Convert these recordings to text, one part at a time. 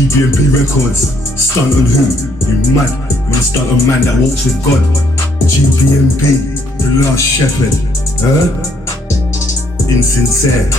GBMP Records, stunt on who? You mad? You wanna stunt on man that walks with God? GBMP, the last shepherd, huh? Insincere.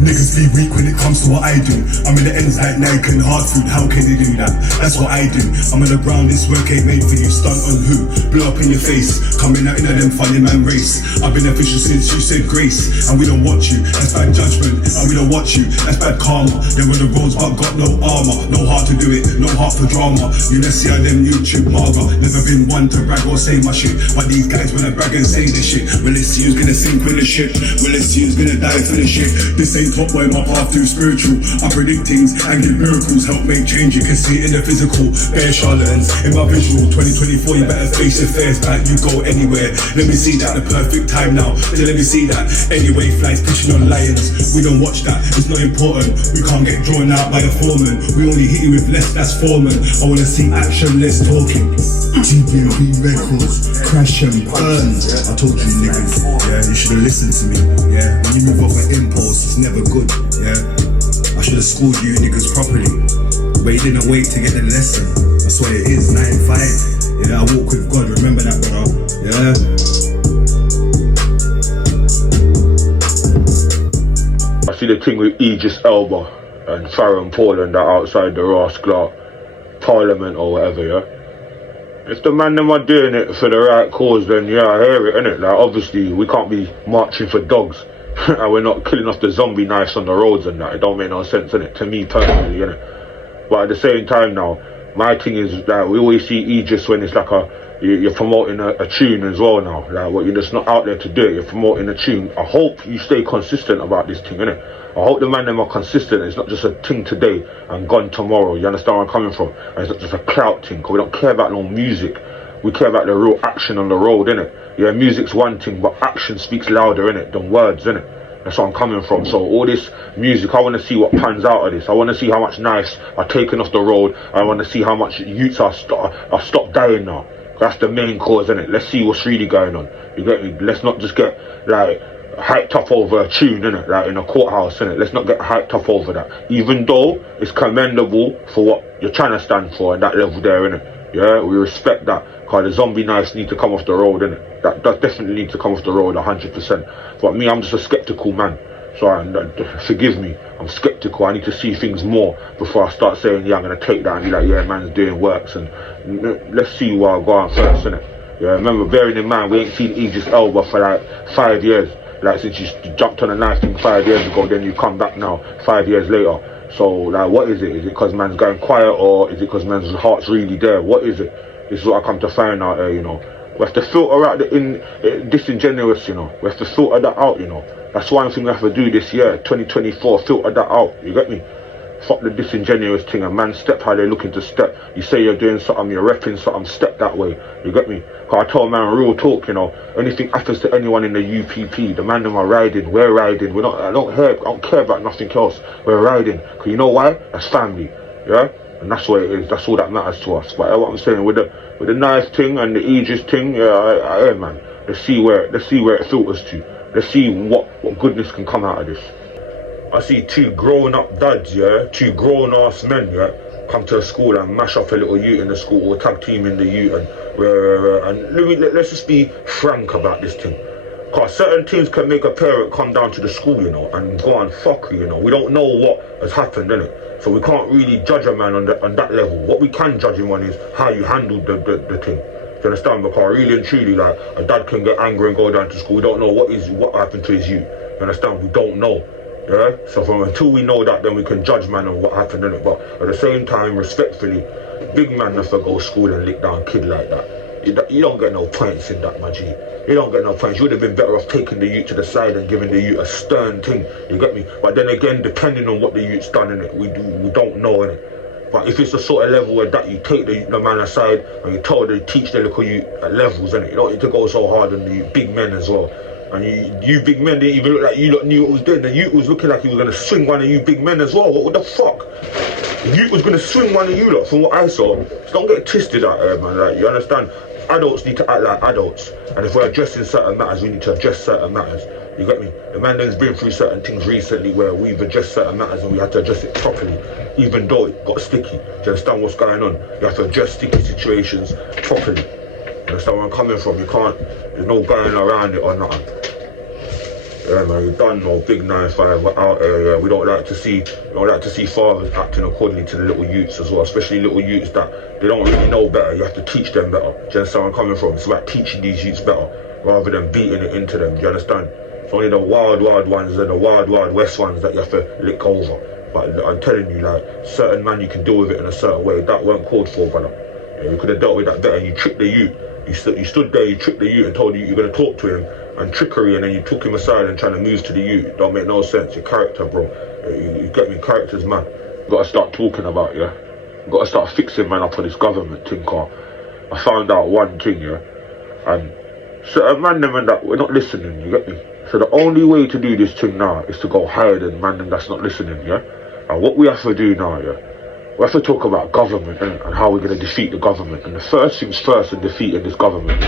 Niggas be weak when it comes to what I do. I'm in the ends like Nike and hard food, how can they do that? That's what I do. I'm on the ground, this work ain't made for you. Stunt on who? Blow up in your face, coming out into them funny man race. I've been official since you said grace, and we don't watch you, that's bad judgment. And we don't watch you, that's bad karma. They're on the roads but got no armor. No heart to do it, no heart for drama. You let's see how them YouTube maga. Never been one to brag or say my shit, but these guys wanna brag and say this shit. Well, let's see who's gonna sink with the ship. Well, let's see who's gonna die for the shit. This ain't top boy, my path too spiritual. I predict things and give miracles, help make change. You can see it in the physical. Bare charlatans in my visual. 2024, you better face your fears, back. You go anywhere. Let me see that, the perfect time now. So let me see that. Anyway, flights pitching on lions. We don't watch that, it's not important. We can't get drawn out by the foreman. We only hit you with less, that's foreman. I wanna see action, less talking. GBMP Records, crash and burn. I told you niggas, yeah, you should've listened to me. Yeah, when you move off an impulse, it's never good. Yeah, I should've schooled you niggas properly, but you didn't wait to get the lesson. That's what it is, 9-5. Yeah, I walk with God, remember that, brother. Yeah. I see the thing with IDRIS ELBA and FARON Paul and that outside the Rascal Parliament or whatever, yeah? If the man them are doing it for the right cause, then yeah, I hear it, innit? Like, obviously, we can't be marching for dogs. And we're not killing off the zombie knives on the roads and that. It don't make no sense, innit? To me personally, innit? But at the same time now, my thing is that we always see IDRIS when it's like you're promoting a tune as well now. Like, what, you're just not out there to do it, you're promoting a tune. I hope you stay consistent about this thing, innit? I hope the man them are consistent. It's not just a thing today and gone tomorrow. You understand where I'm coming from? And it's not just a clout thing, because we don't care about no music. We care about the real action on the road, innit? Yeah, music's one thing, but action speaks louder, innit, than words, innit? That's where I'm coming from. So all this music, I want to see what pans out of this. I want to see how much knives are taken off the road. I want to see how much youths are stopped dying now. That's the main cause, innit? Let's see what's really going on. You get me? Let's not just get, like, hyped up over a tune, innit? Like in a courthouse, innit? Let's not get hyped up over that. Even though it's commendable for what you're trying to stand for at that level there, innit? Yeah, we respect that. Because the zombie knives need to come off the road, innit? That does definitely need to come off the road 100%. But me, I'm just a skeptical man. So forgive me, I'm skeptical. I need to see things more before I start saying, yeah, I'm going to take that and be like, yeah, man's doing works. And let's see where I go on first, innit? Yeah, remember, bearing in mind, we ain't seen IDRIS ELBA for like 5 years. Like, since you jumped on a knife thing 5 years ago, then you come back now 5 years later. So, like, what is it? Is it because man's going quiet, or is it because man's heart's really there? What is it? This is what I come to find out here, you know. We have to filter out the disingenuous, you know. We have to filter that out, you know. That's one thing we have to do this year, 2024, filter that out, you get me? Fuck the disingenuous thing. A man step how they're looking to step. You say you're doing something, you're repping something, step that way, you get me? Cause I tell man real talk, you know, anything happens to anyone in the UPP, the man them are riding, we're riding, I don't care about nothing else, we're riding. Cause you know why? That's family, yeah? And that's what it is, that's all that matters to us. But what I'm saying, with the knife thing and the IDRIS thing, yeah, I hear, man. Let's see where it filters to. Let's see what goodness can come out of this. I see two grown up dads, yeah, two grown ass men, yeah, come to a school and mash up a little youth in the school, or tag team in the youth, and let's just be frank about this thing. Cause certain things can make a parent come down to the school, you know, and go and fuck you, you know. We don't know what has happened, innit? So we can't really judge a man on that level. What we can judge him on is how you handled the thing. Do you understand? Because really and truly, like, a dad can get angry and go down to school. We don't know what happened to his youth. You understand? We don't know. Yeah? So until we know that, then we can judge man on what happened in it. But at the same time, respectfully, big man never go to school and lick down a kid like that. You don't get no points in that, my G. You don't get no points. You would have been better off taking the youth to the side and giving the youth a stern thing. You get me? But then again, depending on what the youth's done in it, we don't know in it. But if it's the sort of level where that you take the man aside and you tell them to teach the little youth at levels, innit? You don't need to go so hard on the big men as well. And you big men didn't even look like you lot knew what was doing. The youth was looking like he was going to swing one of you big men as well. What the fuck? The youth was going to swing one of you lot from what I saw. So don't get twisted out here, man. Like, you understand? Adults need to act like adults. And if we're addressing certain matters, we need to address certain matters. You get me? The man then's been through certain things recently where we've addressed certain matters and we had to address it properly, even though it got sticky. Do you understand what's going on? You have to address sticky situations properly. You understand where I'm coming from? You can't, there's no going around it or nothing. Yeah, man, we done no big 9-5. We're out here. Yeah. We don't like to see fathers acting accordingly to the little youths as well, especially little youths that they don't really know better. You have to teach them better. Do you understand where I'm coming from? It's about teaching these youths better rather than beating it into them. Do you understand? It's only the wild ones and the wild west ones that you have to lick over. But I'm telling you, like, certain man, you can deal with it in a certain way. That weren't called for, brother. Yeah, you could have dealt with that better. You tricked the youth. You stood there, you tricked the youth and told you you're going to talk to him, and trickery, and then you took him aside and trying to move to the youth. Don't make no sense. Your character, bro. You get me? Character's man. You got to start talking about, yeah? You got to start fixing man up on this government thing, car. I found out one thing, yeah? And certain man them and that, we're not listening, you get me? So the only way to do this thing now is to go higher than man them that's not listening, yeah? And what we have to do now, yeah? We have to talk about government and how we're going to defeat the government. And the first things first in defeating this government,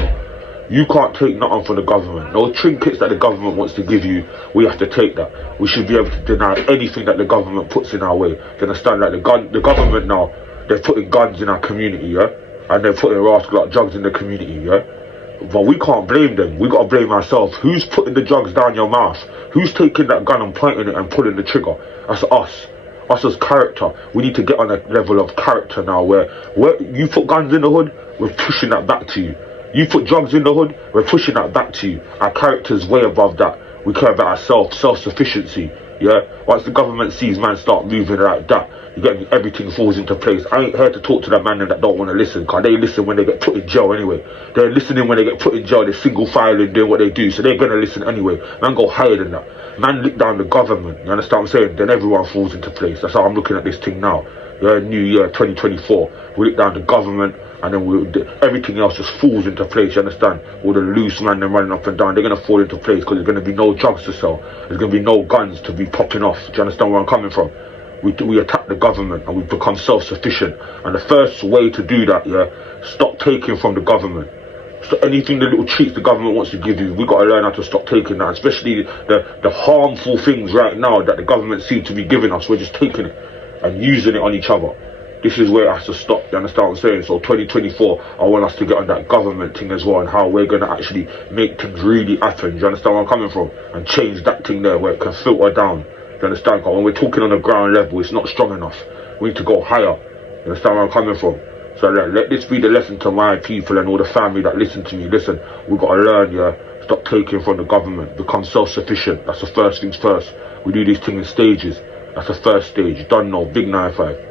you can't take nothing from the government. No trinkets that the government wants to give you, we have to take that. We should be able to deny anything that the government puts in our way. Do you understand? Like the government now, they're putting guns in our community, yeah? And they're putting rascal drugs in the community, yeah? But we can't blame them. We got to blame ourselves. Who's putting the drugs down your mouth? Who's taking that gun and pointing it and pulling the trigger? That's us. Us as character. We need to get on a level of character now where you put guns in the hood, we're pushing that back to you. You put drugs in the hood, we're pushing that back to you. Our character's way above that. We care about ourselves, self-sufficiency. Yeah? Once the government sees man start moving like that, you get me, everything falls into place. I ain't here to talk to that man that don't want to listen, because they listen when they get put in jail anyway. They're listening when they get put in jail, they're single filing, doing what they do, so they're going to listen anyway. Man go higher than that. Man lick down the government, you understand what I'm saying? Then everyone falls into place. That's how I'm looking at this thing now. Yeah, new year, 2024. We lick down the government, and then everything else just falls into place, you understand? All the loose man them running up and down, they're going to fall into place, because there's going to be no drugs to sell. There's going to be no guns to be popping off. Do you understand where I'm coming from? We attack the government and we become self-sufficient. And the first way to do that, yeah, stop taking from the government. So anything, the little treats the government wants to give you, we got to learn how to stop taking that. Especially the harmful things right now that the government seems to be giving us. We're just taking it and using it on each other. This is where it has to stop. You understand what I'm saying? So 2024, I want us to get on that government thing as well, and how we're going to actually make things really happen. Do you understand where I'm coming from? And change that thing there where it can filter down. You understand? When we're talking on the ground level, it's not strong enough. We need to go higher. You understand where I'm coming from? So let this be the lesson to my people and all the family that listen to me. Listen, we've got to learn, yeah, stop taking from the government, become self-sufficient. That's the first things first. We do these things in stages. That's the first stage. Done now, big 9-5.